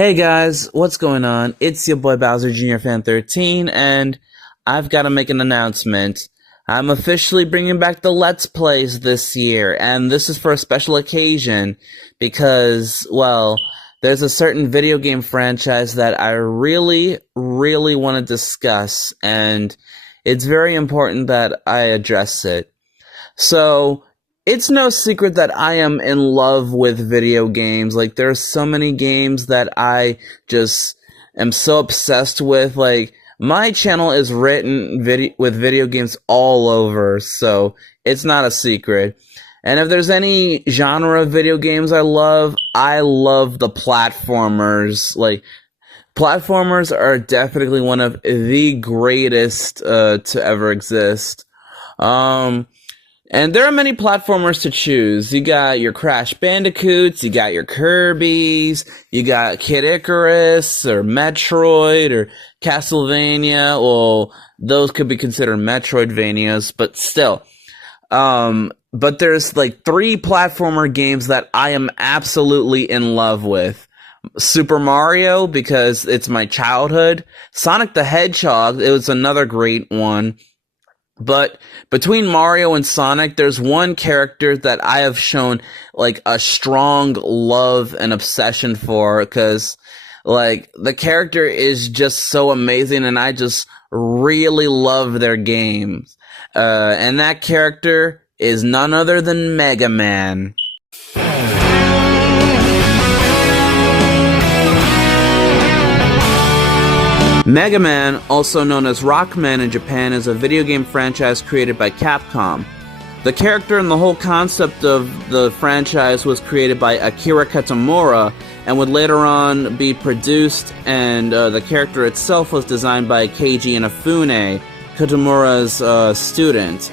Hey guys, what's going on? It's your boy Bowser Jr. Fan 13, and I've got to make an announcement. I'm officially bringing back the Let's Plays this year, and this is for a special occasion because, well, there's a certain video game franchise that I really want to discuss, and it's very important that I address it. So, it's no secret that I am in love with video games. Like, there's so many games that I just am so obsessed with. Like, my channel is written with video games all over, so it's not a secret. And if there's any genre of video games I love the platformers. Like, platformers are definitely one of the greatest to ever exist. And there are many platformers to choose. You got your Crash Bandicoots, you got your Kirby's, you got Kid Icarus, or Metroid, or Castlevania. Well, those could be considered Metroidvanias, but still. But there's like 3 platformer games that I am absolutely in love with. Super Mario, because it's my childhood. Sonic the Hedgehog, it was another great one. But between Mario and Sonic, there's one character that I have shown like a strong love and obsession for, because like the character is just so amazing and I just really love their games. And that character is none other than Mega Man. Mega Man, also known as Rockman in Japan, is a video game franchise created by Capcom. The character and the whole concept of the franchise was created by Akira Kitamura and would later on be produced, and the character itself was designed by Keiji Inafune, Kitamura's student.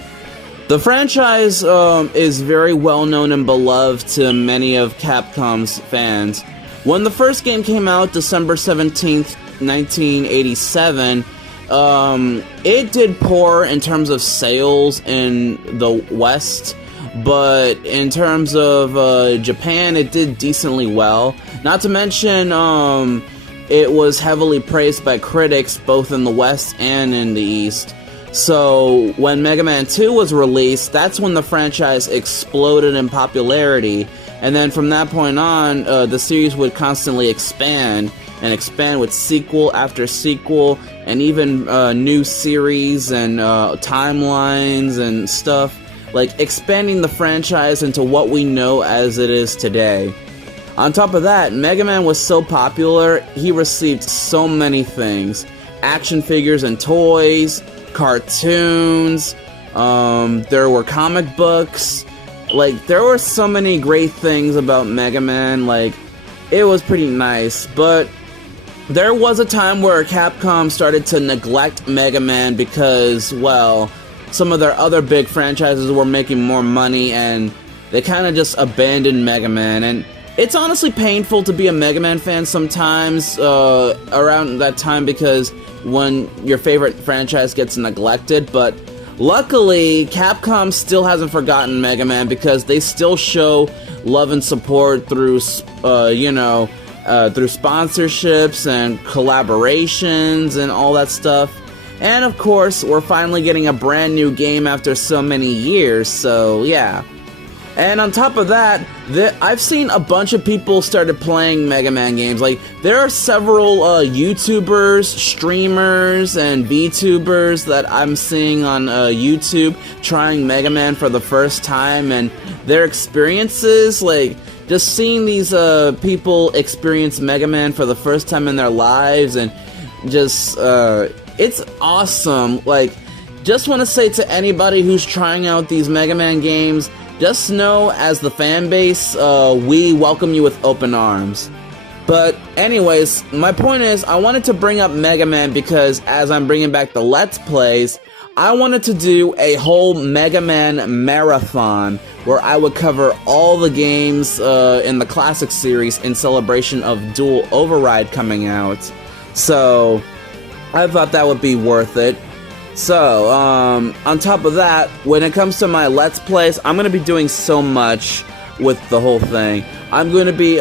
The franchise is very well known and beloved to many of Capcom's fans. When the first game came out, December 17th, 1987, it did poor in terms of sales in the West, but in terms of Japan, it did decently well. Not to mention, it was heavily praised by critics both in the West and in the East. So when Mega Man 2 was released, that's when the franchise exploded in popularity, and then from that point on, the series would constantly expand with sequel after sequel, and even new series and timelines and stuff, like expanding the franchise into what we know as it is today. On top of that, Mega Man was so popular, he received so many things. Action figures and toys, cartoons, there were comic books, like there were so many great things about Mega Man. Like, it was pretty nice, but there was a time where Capcom started to neglect Mega Man because, well, some of their other big franchises were making more money and they kind of just abandoned Mega Man. And it's honestly painful to be a Mega Man fan sometimes around that time, because when your favorite franchise gets neglected. But luckily, Capcom still hasn't forgotten Mega Man, because they still show love and support through, through sponsorships and collaborations and all that stuff. And of course, we're finally getting a brand new game after so many years, so yeah. And on top of that, I've seen a bunch of people started playing Mega Man games. Like, there are several YouTubers, streamers, and VTubers that I'm seeing on YouTube trying Mega Man for the first time, and their experiences, like, just seeing these people experience Mega Man for the first time in their lives, and just, it's awesome. Like, just want to say to anybody who's trying out these Mega Man games, just know, as the fan base, we welcome you with open arms. But anyways, my point is, I wanted to bring up Mega Man because as I'm bringing back the Let's Plays, I wanted to do a whole Mega Man marathon where I would cover all the games in the classic series in celebration of Dual Override coming out. So I thought that would be worth it. So, on top of that, when it comes to my Let's Plays, I'm going to be doing so much. with the whole thing. I'm going to be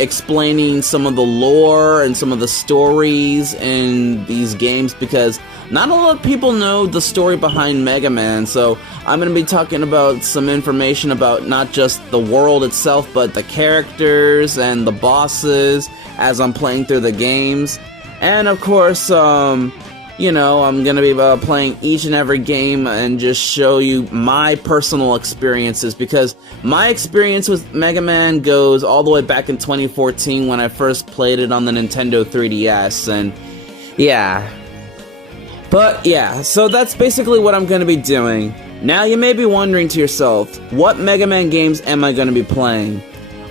explaining some of the lore and some of the stories in these games because not a lot of people know the story behind Mega Man, so I'm going to be talking about some information about not just the world itself, but the characters and the bosses as I'm playing through the games. And of course, you know, I'm going to be playing each and every game and just show you my personal experiences, because my experience with Mega Man goes all the way back in 2014 when I first played it on the Nintendo 3DS, and yeah. But yeah, so that's basically what I'm going to be doing. Now you may be wondering to yourself, what Mega Man games am I going to be playing?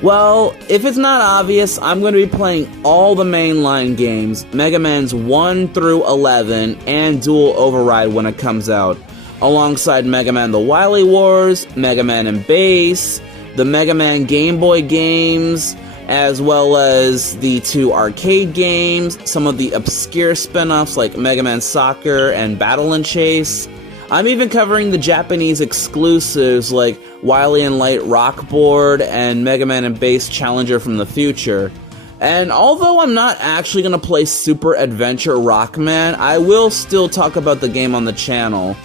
Well, if it's not obvious, I'm going to be playing all the mainline games, Mega Man's 1 through 11, and Dual Override when it comes out, alongside Mega Man The Wily Wars, Mega Man & Bass, the Mega Man Game Boy games, as well as the 2 arcade games, some of the obscure spin-offs like Mega Man Soccer and Battle & Chase. I'm even covering the Japanese exclusives like Wily & Light Rock Board and Mega Man & Bass Challenger from the Future. And although I'm not actually going to play Super Adventure Rockman, I will still talk about the game on the channel.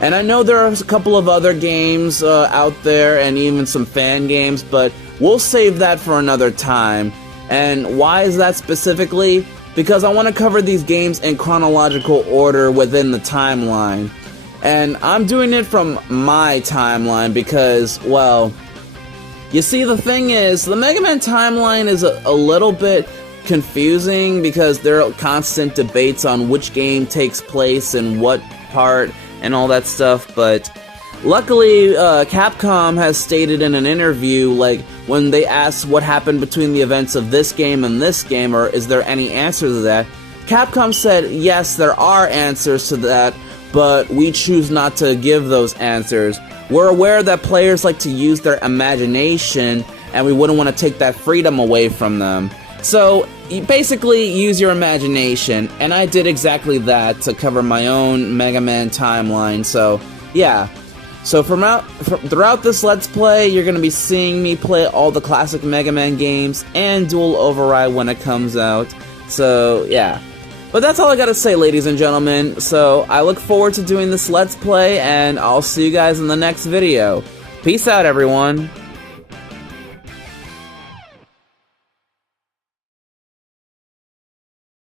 And I know there are a couple of other games out there and even some fan games, but we'll save that for another time. And why is that specifically? Because I want to cover these games in chronological order within the timeline. And I'm doing it from my timeline because, well, you see, the thing is, the Mega Man timeline is a little bit confusing because there are constant debates on which game takes place in what part and all that stuff, but luckily, Capcom has stated in an interview, like, when they asked what happened between the events of this game and this game, or is there any answer to that, Capcom said, yes, there are answers to that, but we choose not to give those answers. We're aware that players like to use their imagination, and we wouldn't want to take that freedom away from them. So, you basically use your imagination, and I did exactly that to cover my own Mega Man timeline, so, yeah. So throughout this Let's Play, you're going to be seeing me play all the classic Mega Man games, and Dual Override when it comes out, so, yeah. But that's all I gotta say, ladies and gentlemen, so I look forward to doing this Let's Play, and I'll see you guys in the next video. Peace out, everyone.